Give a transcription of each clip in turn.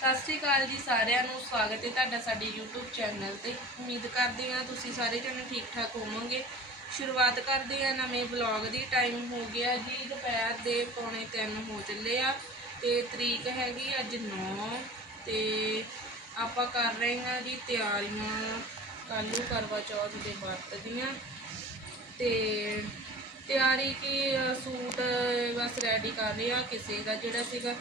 ਸਤਿ ਸ਼੍ਰੀ ਅਕਾਲ ਜੀ ਸਾਰਿਆਂ ਨੂੰ, ਸਵਾਗਤ ਹੈ ਤੁਹਾਡਾ ਸਾਡੇ YouTube ਚੈਨਲ ਤੇ। ਉਮੀਦ ਕਰਦੇ ਹਾਂ ਤੁਸੀਂ ਸਾਰੇ ਜਣੇ ਠੀਕ ਠਾਕ ਹੋਵੋਗੇ। ਸ਼ੁਰੂਆਤ ਕਰਦੇ ਹਾਂ ਨਵੇਂ ਵਲੌਗ ਦੀ ਟਾਈਮ ਹੋ ਗਿਆ ਜੀ, ਦੁਪਹਿਰ ਦੇ ਪੌਣੇ 3 ਹੋ ਚੱਲੇ ਆ ਤੇ ਤਰੀਕ ਹੈਗੀ ਅੱਜ 9 ਤੇ ਆਪਾਂ ਕਰ ਰਹੇ ਹਾਂ ਜੀ ਤਿਆਰੀਆਂ ਕੱਲ੍ਹ ਕਰਵਾ ਚੌਥ ਦੇ ਵਰਤ ਦੀਆਂ। ਤੇ ਤਿਆਰੀ ਕੀ ਸੂਟ ਬਸ ਰੈਡੀ ਕਰ ਰਹੇ ਆ ਕਿਸੇ ਦਾ ਜਿਹੜਾ ਸੀਗਾ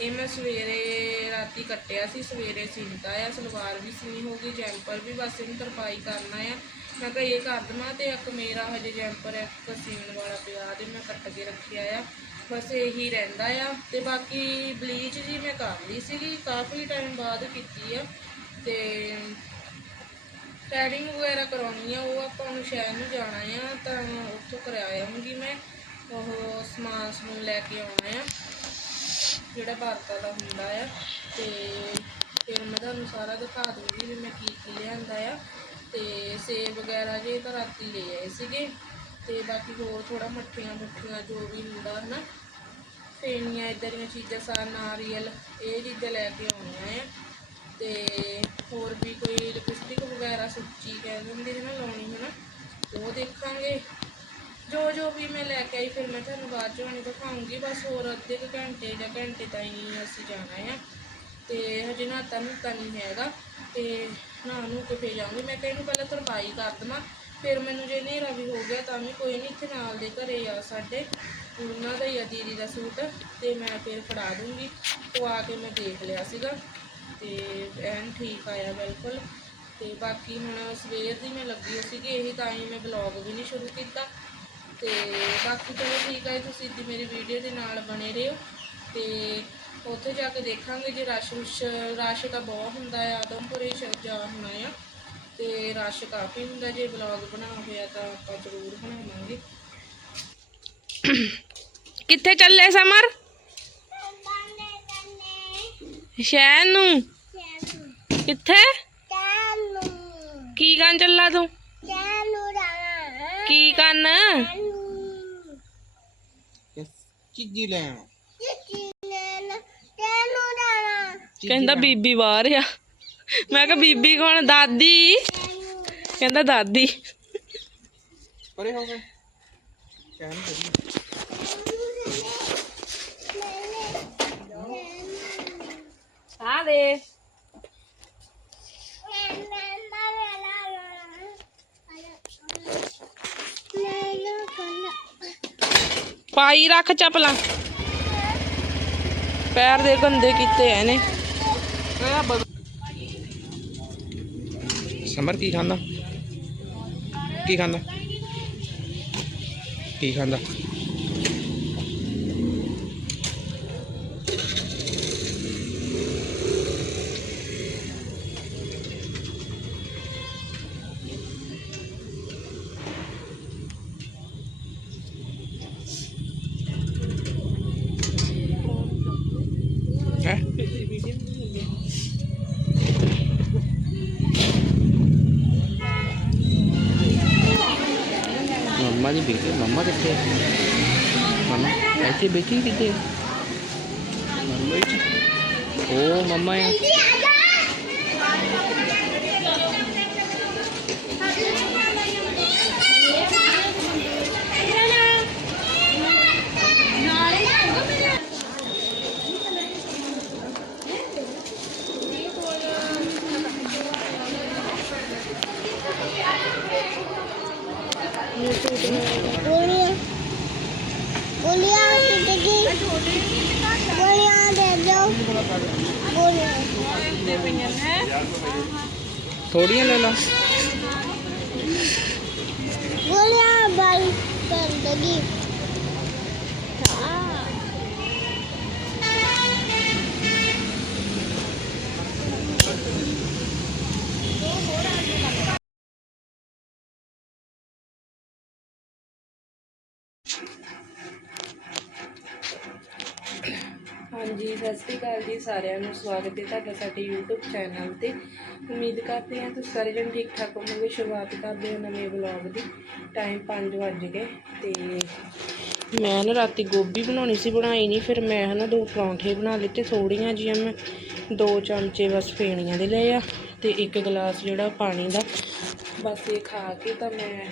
ਇਹ ਮੈਂ ਸਵੇਰੇ ਰਾਤੀ ਕੱਟਿਆ ਸੀ, ਸਵੇਰੇ ਸੀਤਾ ਆ, ਸਲਵਾਰ ਵੀ ਸੀਣੀ ਹੋ ਗਈ, ਜੈਂਪਰ ਵੀ ਬਸ ਇਹਨੂੰ ਤਰਪਾਈ ਕਰਨਾ ਆ। ਮੈਂ ਕਿਹਾ ਇਹ ਕਰ ਦਵਾਂ ਤੇ ਇੱਕ ਮੇਰਾ ਹਜੇ ਜੈਂਪਰ, ਇੱਕ ਸੀਣ ਵਾਲਾ ਪਿਆ ਤੇ ਮੈਂ ਕੱਟ ਕੇ ਰੱਖਿਆ ਆ। ਬਸ ਇਹੀ ਰਹਿੰਦਾ ਆ ਤੇ ਬਾਕੀ ਬਲੀਚ ਜੀ ਮੈਂ ਕਰ ਲਈ ਸੀਗੀ, ਕਾਫੀ ਟਾਈਮ ਬਾਅਦ ਕੀਤੀ ਆ ਤੇ ਥ੍ਰੈਡਿੰਗ ਵਗੈਰਾ ਕਰਾਉਣੀ ਆ, ਉਹ ਆਪਾਂ ਨੂੰ ਸ਼ਹਿਰ ਨੂੰ ਜਾਣਾ ਆ ਤਾਂ ਉੱਥੋਂ ਕਰਾ ਆਉਂਗੀ ਮੈਂ, ਉਹ ਸਮਾਨ ਸਮੂਨ ਲੈ ਕੇ ਆਉਣਾ ਆ। ਜਿਹੜਾ ਭਾਰਤਾਂ ਦਾ ਹੁੰਦਾ ਆ, ਤੇ ਫਿਰ ਮੈਂ ਤੁਹਾਨੂੰ ਸਾਰਾ ਦਿਖਾ ਦੂੰਗੀ ਵੀ ਮੈਂ ਕੀ ਕੀ ਲਿਆਂਦਾ ਆ। ਤੇ ਸੇਬ ਵਗੈਰਾ ਜੇ ਤਾਂ ਰਾਤੀ ਲੈ ਆਏ ਸੀਗੇ, ਤੇ ਬਾਕੀ ਹੋਰ ਥੋੜਾ ਮੱਠੀਆਂ ਮੁੱਠੀਆਂ ਜੋ ਵੀ ਹੁੰਦਾ ਨਾ ਫੇਣੀਆਂ ਇਦਾਂ ਦੀਆਂ ਚੀਜ਼ਾਂ ਸਾ ਨਾਰੀਅਲ, ਇਹ ਚੀਜ਼ਾਂ ਲੈ ਕੇ ਆਉਣੀਆਂ ਆ। ਤੇ ਹੋਰ ਵੀ ਕੋਈ ਲਿਪਸਟਿਕ ਵਗੈਰਾ ਸੁੱਚੀ ਕਹਿ ਦਿੰਦੇ ਨੇ ਨਾ ਲਾਉਣੀ ਹੈ ਨਾ, ਉਹ ਦੇਖਾਂਗੇ। ਜੋ ਜੋ ਵੀ ਮੈਂ ਲੈ ਕੇ ਆਈ, ਫਿਰ ਮੈਂ ਤੁਹਾਨੂੰ ਬਾਅਦ ਚੋਂ ਨਹੀਂ ਦਿਖਾਉਂਗੀ। ਬਸ ਹੋਰ ਅੱਧੇ ਕੁ ਘੰਟੇ ਜਾਂ ਘੰਟੇ ਤਾਈਂ ਅਸੀਂ ਜਾਣਾ ਆ। ਤੇ ਹਜੇ ਨਾ ਤਾਂ ਨਹੀਂ ਹੈਗਾ, ਤੇ ਨਾ ਨੂੰ ਕੇ ਫੇਰ ਜਾਵਾਂਗੀ ਮੈਂ ਕਿਹਾ ਪਹਿਲਾਂ ਤਰਪਾਈ ਕਰ ਦਵਾਂ, ਫਿਰ ਮੈਨੂੰ ਜੇ ਹਨੇਰਾ ਵੀ ਹੋ ਗਿਆ ਤਾਂ ਵੀ ਕੋਈ ਨਹੀਂ, ਇੱਥੇ ਨਾਲ ਦੇ ਘਰੇ ਆ ਸਾਡੇ, ਉਹਨਾਂ ਦਾ ਹੀ ਆ ਦੀਦੀ ਦਾ ਸੂਟ, ਤੇ ਮੈਂ ਫਿਰ ਫੜਾ ਦੂੰਗੀ। ਉਹ ਆ ਕੇ ਮੈਂ ਦੇਖ ਲਿਆ ਸੀਗਾ, ਤੇ ਐਨ ਠੀਕ ਆਇਆ ਬਿਲਕੁਲ। ਤੇ ਬਾਕੀ ਹੁਣ ਸਵੇਰ ਦੀ ਮੈਂ ਲੱਗੀ ਸੀਗੀ, ਇਹੀ ਤਾਂ ਹੀ ਮੈਂ ਬਲੌਗ ਵੀ ਨਹੀਂ ਸ਼ੁਰੂ ਕੀਤਾ। ਤੇ ਬਾਕੀ ਚਲੋ ਠੀਕ ਹੈ ਤੁਸੀਂ ਦੀ ਮੇਰੀ ਵੀਡੀਓ ਦੇ ਨਾਲ ਬਣੇ ਰਹੋ ਤੇ ਉੱਥੇ ਜਾ ਕੇ ਦੇਖਾਂਗੇ ਜੇ ਰਸ਼ ਰੁਸ਼ ਰਸ਼ ਤਾਂ ਬਹੁਤ ਹੁੰਦਾ ਆ ਆਦਮਪੁਰੇ ਜਾ ਹੋਣਾ ਆ। ਤੇ ਰਸ਼ ਕਾਫੀ ਹੁੰਦਾ ਜੇ ਬਲੌਗ ਬਣਾ ਹੋਇਆ ਤਾਂ ਆਪਾਂ ਜ਼ਰੂਰ ਬਣਾਵਾਂਗੇ। ਕਿੱਥੇ ਚੱਲੇ ਸਮਰ? ਸ਼ਹਿਰ ਨੂੰ? ਕਿੱਥੇ? ਕੀ ਕਰਨ ਚੱਲਾ ਤੂੰ? ਕੀ ਕਰਨ? ਚੀਜ਼ੀ ਲੈ ਆਵਾਂ ਕਹਿੰਦਾ ਬੀਬੀ ਬਾਹਰ ਆ। ਮੈਂ ਕਿਹਾ ਬੀਬੀ ਕੌਣ ਦਾਦੀ? ਕਹਿੰਦਾ ਦਾਦੀ। ਪਰੇ ਹੋ ਗਏ ਕਹਿਣ ਕਰੀ ਆ ਦੇ। ਪਾਈ ਰੱਖ ਚੱਪਲਾਂ। ਪੈਰ ਦੇ ਗੰਦੇ ਕੀਤੇ ਐ ਨੇ ਸਮਰ ਕੀ ਖਾਂਦਾ? ਕੀ ਖਾਂਦਾ? ਕੀ ਖਾਂਦਾ? ਕਿੱਥੇ ਮੰਮਾ ਇੱਥੇ ਬੈਠੀ ਕਿੱਥੇ ਮੰਮਾ ਇੱਥੇ। ਉਹ ਮੰਮਾ ਥੋੜੀਆਂ ਲੈ ਲਾ। ਹਾਂਜੀ, ਸਤਿ ਸ਼੍ਰੀ ਅਕਾਲ ਜੀ ਸਾਰਿਆਂ ਨੂੰ, ਸਵਾਗਤ ਹੈ ਤੁਹਾਡਾ ਸਾਡੇ YouTube ਚੈਨਲ ਤੇ। ਉਮੀਦ ਕਰਦੇ ਹਾਂ ਤੁਸੀਂ ਸਾਰੇ ਜਣ ਠੀਕ ਠਾਕ ਹੋਵੋਗੇ। ਸ਼ੁਰੂਆਤ ਕਰਦੇ ਹਾਂ ਨਵੇਂ ਵਲੌਗ ਦੀ। ਟਾਈਮ 5 ਵੱਜ ਗਏ ਤੇ ਮੈਂ ਨਾ ਰਾਤੀ ਗੋਭੀ ਬਣਾਉਣੀ ਸੀ, ਬਣਾਈ ਨਹੀਂ ਫਿਰ ਮੈਂ ਹਨਾ ਦੋ ਪਰੌਂਠੇ ਬਣਾ ਲਿੱਤੇ ਥੋੜੀਆਂ ਜੀਆਂ ਮੈਂ ਦੋ ਚਮਚੇ ਬਸ ਫੇਣੀਆਂ ਦੇ ਲਏ ਆ ਤੇ ਇੱਕ ਗਲਾਸ ਜਿਹੜਾ ਪਾਣੀ ਦਾ। ਬਸ ਇਹ ਖਾ ਕੇ ਤਾਂ ਮੈਂ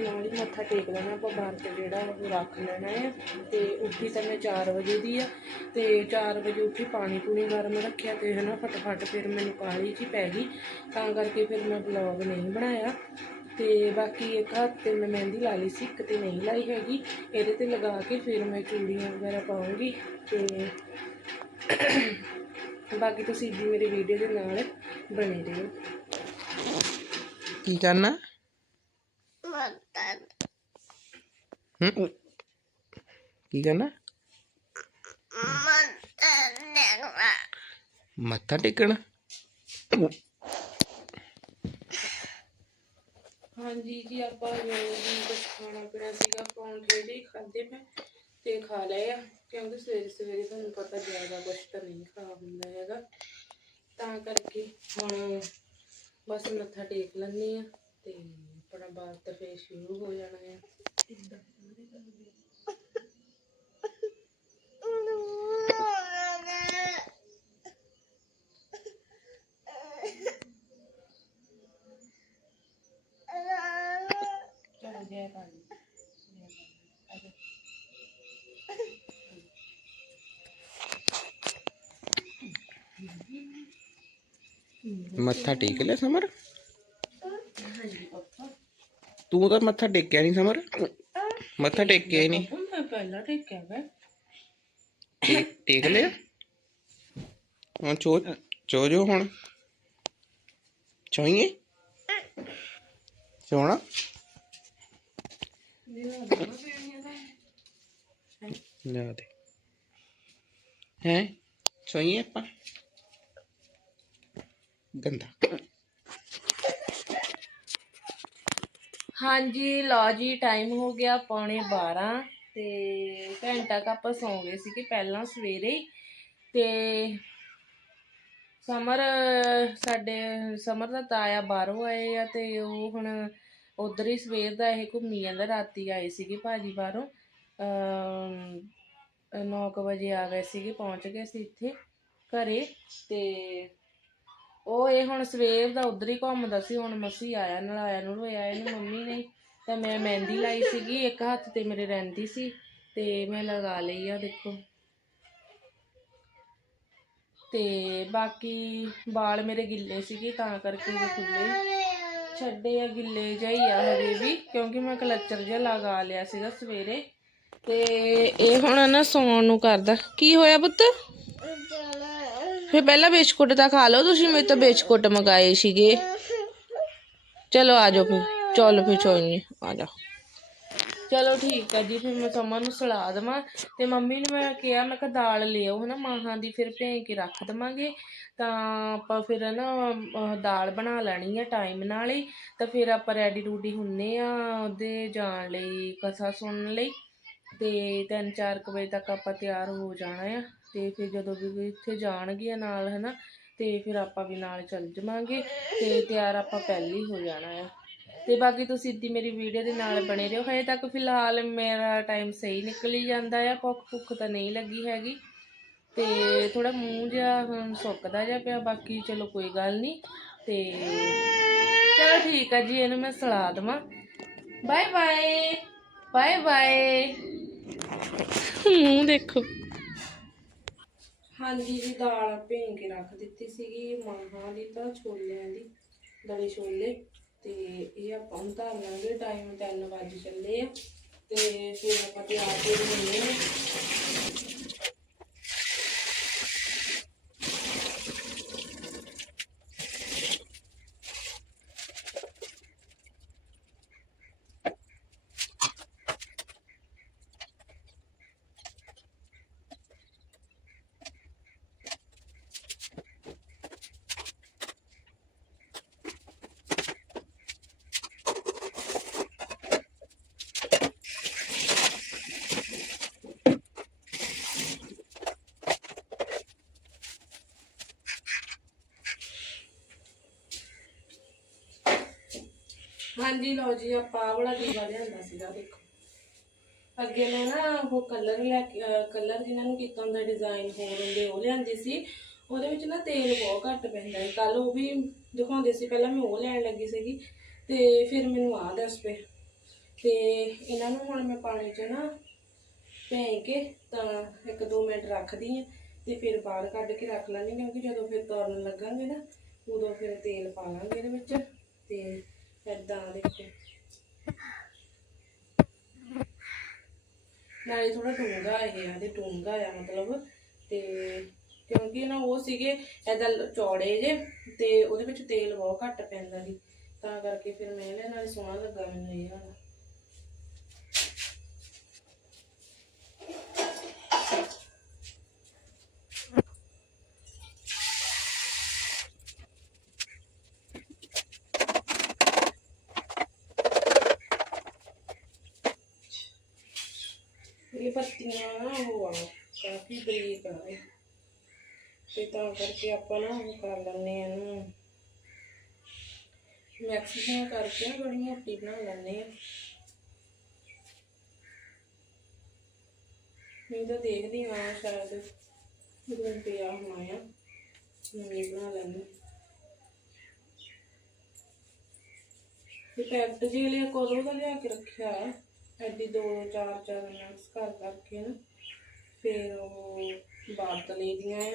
ਨਾਲ ਹੀ ਮੱਥਾ ਟੇਕ ਲੈਣਾ, ਆਪਾਂ ਵਰਤ ਜਿਹੜਾ ਉਹ ਰੱਖ ਲੈਣਾ ਹੈ ਤੇ ਉੱਠੀ ਤਾਂ ਮੈਂ 4 ਵਜੇ ਦੀ ਆ ਤੇ 4 ਵਜੇ ਉੱਠੀ ਪਾਣੀ ਪੂਣੀ ਗਰਮ ਰੱਖਿਆ ਤੇ ਹਨਾ ਫਟਾਫਟ ਫਿਰ ਮੈਨੂੰ ਕਾਹਲੀ ਜੀ ਪੈ ਗਈ, ਤਾਂ ਕਰਕੇ ਫਿਰ ਮੈਂ ਵਲੌਗ ਨਹੀਂ ਬਣਾਇਆ। ਤੇ ਬਾਕੀ ਇੱਕ ਹੱਥ ਤੇ ਮੈਂ ਮਹਿੰਦੀ ਲਾ ਲਈ ਸੀ, ਇੱਕ ਤੇ ਨਹੀਂ ਲਾਈ ਹੈਗੀ, ਇਹਦੇ ਤੇ ਲਗਾ ਕੇ ਫਿਰ ਮੈਂ ਚੂੜੀਆਂ ਵਗੈਰਾ ਪਾਉਂਗੀ ਤੇ ਬਾਕੀ ਤੁਸੀਂ ਵੀ ਮੇਰੀ ਵੀਡੀਓ ਦੇ ਨਾਲ ਬਣੇ ਰਹੋ। ਕੀ ਕਰਨਾ? ਮਤਨ ਹੂੰ ਕੀ ਕਰਨਾ ਮਤਨ ਦੇਖਵਾ ਮੱਥਾ ਟੇਕਣਾ? ਹਾਂਜੀ ਜੀ ਆਪਾਂ ਜੋ ਵੀ ਕੁਝ ਖਾਣਾ ਪੀਣਾ ਸੀਗਾ ਪਰੌਂਠੇ ਜਿਹੇ ਖਾਦੇ ਮੈਂ ਤੇ ਖਾ ਲਏ ਆ। ਕਿਉਂਕਿ ਸਵੇਰੇ ਸਵੇਰੇ ਤੁਹਾਨੂੰ ਪਤਾ ਜ਼ਿਆਦਾ ਕੁਝ ਤਾਂ ਨਹੀਂ ਖਾ ਹੁੰਦਾ ਹੈਗਾ। ਤਾਂ ਕਰਕੇ ਹੁਣ ਬਸ ਮੱਥਾ ਟੇਕ ਲੈਂਦੇ ਆ ਤੇ ਆਪਣਾ ਬਾਅਦ ਤਾਂ ਫੇਰ ਸ਼ੁਰੂ ਹੋ ਜਾਣਾ ਹੈ। ਚਲੋ ਜੈ ਕਾਲੀ ਮੱਥਾ ਟੇਕ ਲਿਆ ਸਮਰ? ਤੂੰ ਤਾਂ ਮੱਥਾ ਟੇਕਿਆ ਨਹੀਂ ਸਮਰ? ਮੱਥਾ ਟੇਕਿਆ ਹੀ ਨਹੀਂ ਮੈਂ ਪਹਿਲਾਂ ਟੇਕਿਆ ਵਾ। ਟੇਕ ਟੇਕ ਲਿਆ? ਹੁਣ ਚੋ ਚੋ ਜੋ ਹੁਣ। ਚੋਈਏ? ਚੋਣਾ? ਲਿਆ ਦੇ। ਹੈ? ਚੋਈਏ ਆਪਾਂ? ਗੰਦਾ। ਹਾਂਜੀ, ਲਓ ਜੀ ਟਾਈਮ ਹੋ ਗਿਆ ਪੌਣੇ 12 ਤੇ ਘੰਟਾ ਕ ਆਪਾਂ ਸੌਂ ਗਏ ਸੀ ਕਿ ਪਹਿਲਾਂ ਸਵੇਰੇ ਹੀ ਤੇ ਸਮਰ, ਸਾਡੇ ਸਮਰ ਦਾ ਤਾਇਆ ਬਾਹਰੋਂ ਆਏ ਆ ਤੇ ਉਹ ਹੁਣ ਉਧਰ ਹੀ ਸਵੇਰ ਦਾ ਇਹ ਘੁੰਮੀ ਜਾਂਦਾ, ਰਾਤੀ ਆਏ ਸੀਗੇ ਭਾਜੀ ਬਾਹਰੋਂ। ਅਮ 9 ਵਜੇ ਆ ਗਏ ਸੀਗੇ, ਪਹੁੰਚ ਗਏ ਸੀ ਇੱਥੇ ਘਰੇ ਤੇ ਉਹ ਇਹ ਹੁਣ ਸਵੇਰ ਦਾ ਉਧਰ ਹੀ ਘੁੰਮਦਾ ਸੀ, ਹੁਣ ਮਸੀ ਆਇਆ, ਨਲਾਇਆ ਨੂੰ ਹੋਇਆ ਇਹਨੂੰ ਮੰਮੀ ਨੇ ਤਾਂ ਮੈਂ ਮਹਿੰਦੀ ਲਾਈ ਸੀਗੀ, ਇੱਕ ਹੱਥ ਤੇ ਮੇਰੇ ਰਹਿੰਦੀ ਸੀ ਤੇ ਮੈਂ ਲਗਾ ਲਈ ਆ ਦੇਖੋ। ਤੇ ਬਾਕੀ ਵਾਲ ਮੇਰੇ ਗਿੱਲੇ ਸੀਗੇ, ਤਾਂ ਕਰਕੇ ਉਹ ਖੁੱਲੇ ਛੱਡੇ ਆ, ਗਿੱਲੇ ਜਿਹੀ ਆ ਹਜੇ ਵੀ, ਕਿਉਂਕਿ ਮੈਂ ਕਲਚਰ ਜਿਹਾ ਲਗਾ ਲਿਆ ਸੀਗਾ ਸਵੇਰੇ। ਤੇ ਇਹ ਹੁਣ ਨਾ ਸੌਣ ਨੂੰ ਕਰਦਾ। ਕੀ ਹੋਇਆ ਪੁੱਤ? ਫਿਰ ਪਹਿਲਾਂ ਬਿਸਕੁਟ ਤਾਂ ਖਾ ਲਓ, ਤੁਸੀਂ ਮੇਰੇ ਤਾਂ ਬਿਸਕੁਟ ਮੰਗਾਏ ਸੀਗੇ। ਚਲੋ ਆ ਜਾਓ ਫਿਰ, ਚਲੋ ਫਿਰ ਚੋਈਏ ਆ ਜਾ ਚਲੋ ਠੀਕ ਹੈ ਜੀ, ਫਿਰ ਮੈਂ ਸਮਰ ਨੂੰ ਸਲਾ ਦੇਵਾਂ ਤੇ ਮੰਮੀ ਨੂੰ ਮੈਂ ਕਿਹਾ ਮੈਂ ਕਿਹਾ ਦਾਲ ਲਿਆਓ ਹਨਾ, ਮਾਹਾਂ ਦੀ ਫਿਰ ਭੇਂ ਕੇ ਰੱਖ ਦੇਵਾਂਗੇ। ਤਾਂ ਆਪਾਂ ਫਿਰ ਨਾ ਦਾਲ ਬਣਾ ਲੈਣੀ ਆ ਟਾਈਮ ਨਾਲ ਹੀ, ਤਾਂ ਫਿਰ ਆਪਾਂ ਰੈਡੀ ਰੂਡੀ ਹੁੰਨੇ ਆ ਉਹਦੇ ਜਾਣ ਲਈ ਕਥਾ ਸੁਣਨ ਲਈ। ਤੇ 3-4 ਵਜੇ ਤੱਕ ਆਪਾਂ ਤਿਆਰ ਹੋ ਜਾਣਾ ਆ। ਤੇ ਫਿਰ ਜਦੋਂ ਵੀ ਇੱਥੇ ਜਾਣਗੀਆਂ ਨਾਲ, ਹਨਾ, ਤੇ ਫਿਰ ਆਪਾਂ ਵੀ ਨਾਲ ਚੱਲ ਜਾਵਾਂਗੇ ਤੇ ਤਿਆਰ ਆਪਾਂ ਪਹਿਲੇ ਹੋ ਜਾਣਾ ਆ। ਤੇ ਬਾਕੀ ਤੁਸੀਂ ਇੱਦੀ ਮੇਰੀ ਵੀਡੀਓ ਦੇ ਨਾਲ ਬਣੇ ਰਹੋ। ਹਜੇ ਤੱਕ ਫਿਲਹਾਲ ਮੇਰਾ ਟਾਈਮ ਸਹੀ ਨਿਕਲੀ ਜਾਂਦਾ ਆ, ਭੁੱਖ ਭੁੱਖ ਤਾਂ ਨਹੀਂ ਲੱਗੀ ਹੈਗੀ। ਤੇ ਥੋੜਾ ਮੂੰਹ ਜਿਹਾ ਹੁਣ ਸੁੱਕਦਾ ਜਿਹਾ ਪਿਆ, ਬਾਕੀ ਚਲੋ ਕੋਈ ਗੱਲ ਨਹੀਂ। ਤੇ ਚਲੋ ਠੀਕ ਆ ਜੀ, ਇਹਨੂੰ ਮੈਂ ਸਲਾ ਦੇਵਾਂ। ਬਾਏ ਬਾਏ ਬਾਏ ਬਾਏ ਮੂੰਹ ਦੇਖੋ। ਹਾਂਜੀ ਜੀ, ਦਾਲ ਭੇਂ ਕੇ ਰੱਖ ਦਿੱਤੀ ਸੀਗੀ, ਮਾਂਹਾਂ ਦੀ ਤਾਂ ਛੋਲਿਆਂ ਦੀ ਦਲੇ ਛੋਲੇ। ਤੇ ਇਹ ਆਪਾਂ ਹੁਣ ਧਰ ਲਾਂਗੇ ਟਾਈਮ 3 ਵਜੇ ਚੱਲੇ ਆ। ਤੇ ਫਿਰ ਆਪਾਂ ਤਿਆਰ ਹੋ ਜਾਂਦੇ ਹਾਂਜੀ ਲਓ ਜੀ, ਆਪਾਂ ਆਹ ਵਾਲਾ ਦੀਵਾ ਲਿਆਂਦਾ ਸੀਗਾ, ਦੇਖੋ। ਅੱਗੇ ਮੈਂ ਨਾ ਉਹ ਕਲਰ ਲੈ ਕੇ ਕਲਰ ਜਿਨ੍ਹਾਂ ਨੂੰ ਕੀਤਾ ਹੁੰਦਾ ਡਿਜ਼ਾਈਨ ਹੋਰ ਹੁੰਦੇ, ਉਹ ਲਿਆਂਦੇ ਸੀ। ਉਹਦੇ ਵਿੱਚ ਨਾ ਤੇਲ ਬਹੁਤ ਘੱਟ ਪੈਂਦਾ ਹੈ ਕੱਲ ਉਹ ਵੀ ਦਿਖਾਉਂਦੇ ਸੀ, ਪਹਿਲਾਂ ਮੈਂ ਉਹ ਲੈਣ ਲੱਗੀ ਸੀਗੀ, ਤੇ ਫਿਰ ਮੈਨੂੰ ਆਹ ਦੱਸ ਪਏ। ਤੇ ਇਹਨਾਂ ਨੂੰ ਹੁਣ ਮੈਂ ਪਾਣੀ 'ਚ ਨਾ ਭੇਂ ਕੇ ਤਾਂ ਇੱਕ ਦੋ ਮਿੰਟ ਰੱਖਦੀ ਆ, ਤੇ ਫਿਰ ਬਾਹਰ ਕੱਢ ਕੇ ਰੱਖ ਲਾਂਗੀ ਕਿਉਂਕਿ ਜਦੋਂ ਫਿਰ ਤੋੜਨ ਲੱਗਾਂਗੇ ਨਾ, ਉਦੋਂ ਫਿਰ ਤੇਲ ਪਾ ਲਾਂਗੇ ਇਹਦੇ ਵਿੱਚ, ਤੇ ਏਦਾਂ ਦੇਖੋ ਨਾਲੇ ਥੋੜਾ ਡੂੰਘਾ ਇਹ ਆ, ਤੇ ਡੂੰਘਾ ਆ ਮਤਲਬ। ਤੇ ਕਿਉਂਕਿ ਨਾ ਉਹ ਸੀਗੇ ਏਦਾਂ ਚੌੜੇ ਜੇ, ਤੇ ਉਹਦੇ ਵਿੱਚ ਤੇਲ ਬਹੁਤ ਘੱਟ ਪੈਂਦਾ ਸੀ। ਤਾਂ ਕਰਕੇ ਫਿਰ ਮੈਂ ਇਹਨਾਂ ਨਾਲ ਸੋਹਣਾ ਲੱਗਾ ਮੈਨੂੰ ਇਹ ਵਾਲਾ। ਪੱਤੀਆਂ ਨਾ ਉਹ ਆ, ਕਾਫੀ ਬਰੀਕ ਆ ਇਹ। ਤੇ ਤਾਂ ਕਰਕੇ ਆਪਾਂ ਨਾ ਉਹ ਕਰ ਲੈਂਦੇ ਆ ਇਹਨੂੰ। ਮੈਕਸੀਮਮ ਕਰਕੇ ਬੜੀ ਮੋਟੀ ਬਣਾ ਲੈਂਦੇ ਆ। ਨਹੀਂ ਤਾਂ ਦੇਖਦੀ ਹਾਂ ਸ਼ਾਇਦ ਜਦੋਂ ਪਿਆ ਹੋਣਾ ਆ ਨਵੀਂ ਬਣਾ ਲੈਂਦੀ। ਇਹ ਪੈਕਟ ਜਿਹੇ ਲਿਆ ਕੋਲੋਂ ਦਾ ਲਿਆ ਕੇ ਰੱਖਿਆ? ਐਡੀ ਦੋ ਚਾਰ ਚਾਰ ਮਿੰਟਸ ਕਰ ਕਰਕੇ ਨਾ ਫਿਰ ਉਹ ਬਾਤ ਲਈ ਦੀਆਂ ਹੈ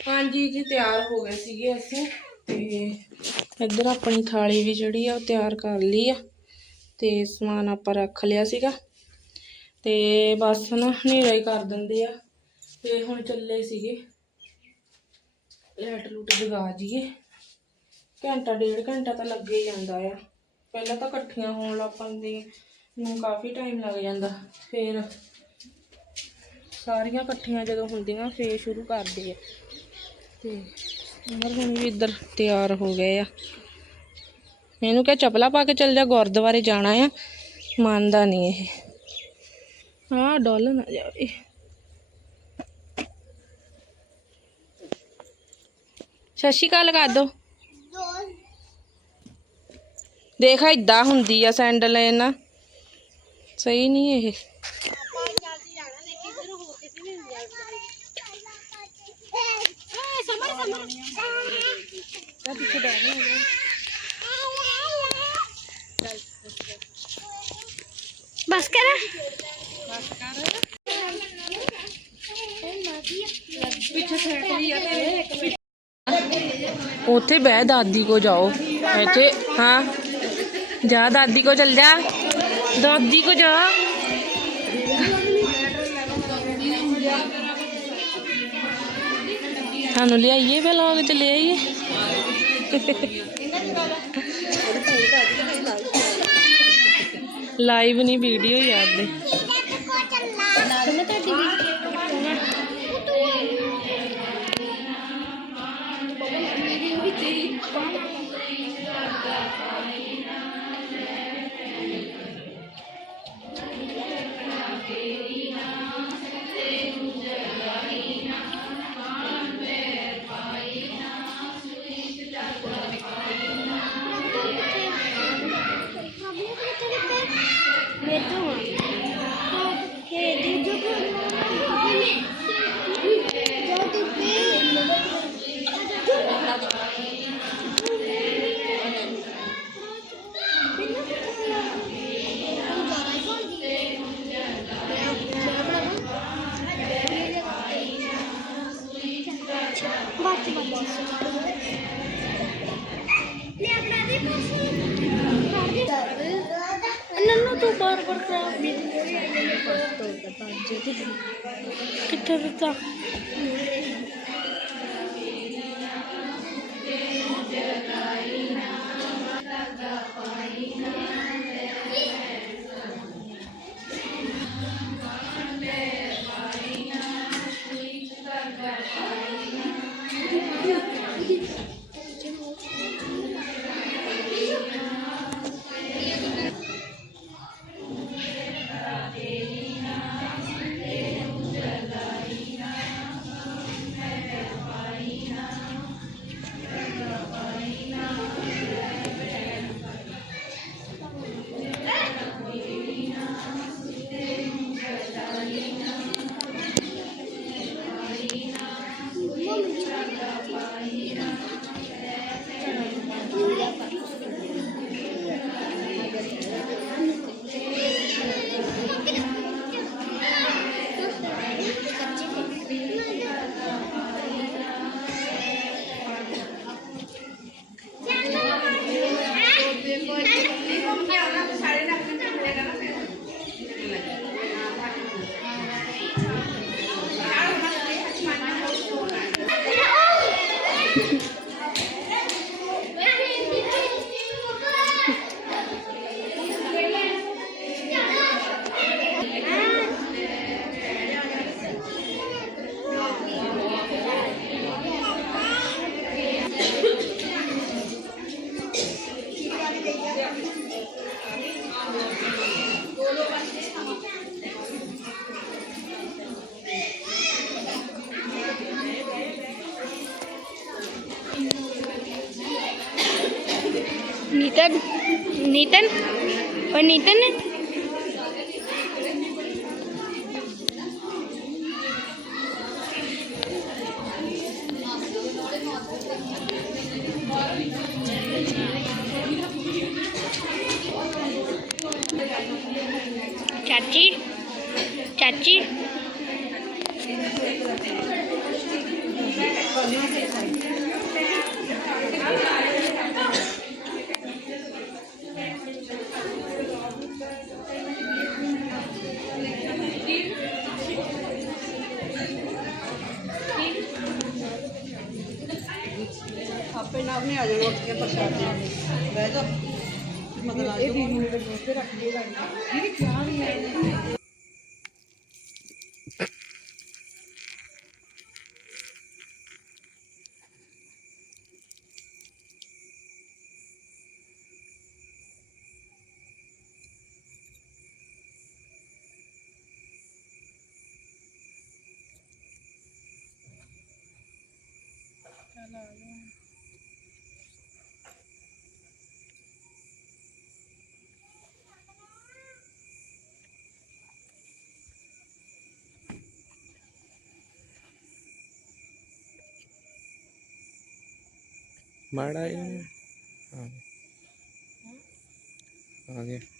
ਹਾਂਜੀ ਜੀ, ਤਿਆਰ ਹੋ ਗਏ ਸੀਗੇ ਅਸੀਂ ਤੇ ਇੱਧਰ ਆਪਣੀ ਥਾਲੀ ਵੀ ਜਿਹੜੀ ਆ ਉਹ ਤਿਆਰ ਕਰ ਲਈ ਆ ਤੇ ਸਮਾਨ ਆਪਾਂ ਰੱਖ ਲਿਆ ਸੀਗਾ ਤੇ ਬਸ ਨਾ ਹਨੇਰਾ ਹੀ ਕਰ ਦਿੰਦੇ ਆ ਤੇ ਹੁਣ ਚੱਲੇ ਸੀਗੇ ਲੈਟ ਲੂਟ ਜਗਾ ਜੀਏ ਘੰਟਾ, ਡੇਢ ਘੰਟਾ ਤਾਂ ਲੱਗੇ ਹੀ ਜਾਂਦਾ ਆ। ਪਹਿਲਾਂ ਤਾਂ ਇਕੱਠੀਆਂ ਹੋਣ ਲੱਗ ਪੈਂਦੀਆਂ ਨੂੰ ਕਾਫੀ ਟਾਈਮ ਲੱਗ ਜਾਂਦਾ। ਫਿਰ ਸਾਰੀਆਂ ਇਕੱਠੀਆਂ ਜਦੋਂ ਹੁੰਦੀਆਂ, ਫੇਰ ਸ਼ੁਰੂ ਕਰਦੇ ਆ। ਤੇ ਉਮਰ ਹੁਣ ਵੀ ਇੱਧਰ ਤਿਆਰ ਹੋ ਗਏ ਆ। ਇਹਨੂੰ ਕਿਹਾ ਚਪਲਾ ਪਾ ਕੇ ਚੱਲ ਜਾ, ਗੁਰਦੁਆਰੇ ਜਾਣਾ ਆ। ਮੰਨਦਾ ਨਹੀਂ ਇਹ। ਹਾਂ ਡੋਲ ਨਾ ਜਾਵੇ। ਸਤਿ ਸ਼੍ਰੀ ਅਕਾਲ ਕਰ ਦੋ। ਦੇਖ, ਏਦਾਂ ਹੁੰਦੀ ਆ ਸੈਂਡਲ ਇਹ ਨਾ ਸਹੀ ਨਹੀਂ ਇਹ। बस कर उथे बह दादी को जाओ। ऐसे हाँ। जा दादी को चल जा। दादी को जा। सानू लियाइए भला अभी तो ले आइए लाइव नहीं वीडियो याद दे Nathan? Nathan? Or Nathan? ਜਾਣਾ ਉੱਠ ਕੇ ਪ੍ਰਸ਼ਾਦ ਜਾ ਇਹ ਦੀਦੀ ਨੂੰ ਉੱਤੇ ਰੱਖ ਦੇ ਗਾੜੀ ਇਹ ਕਿਹਾ ਨਹੀਂ ਹੈ ਮਾੜਾ ਜਿਹਾ ਆ ਗਿਆ ਆ ਗਿਆ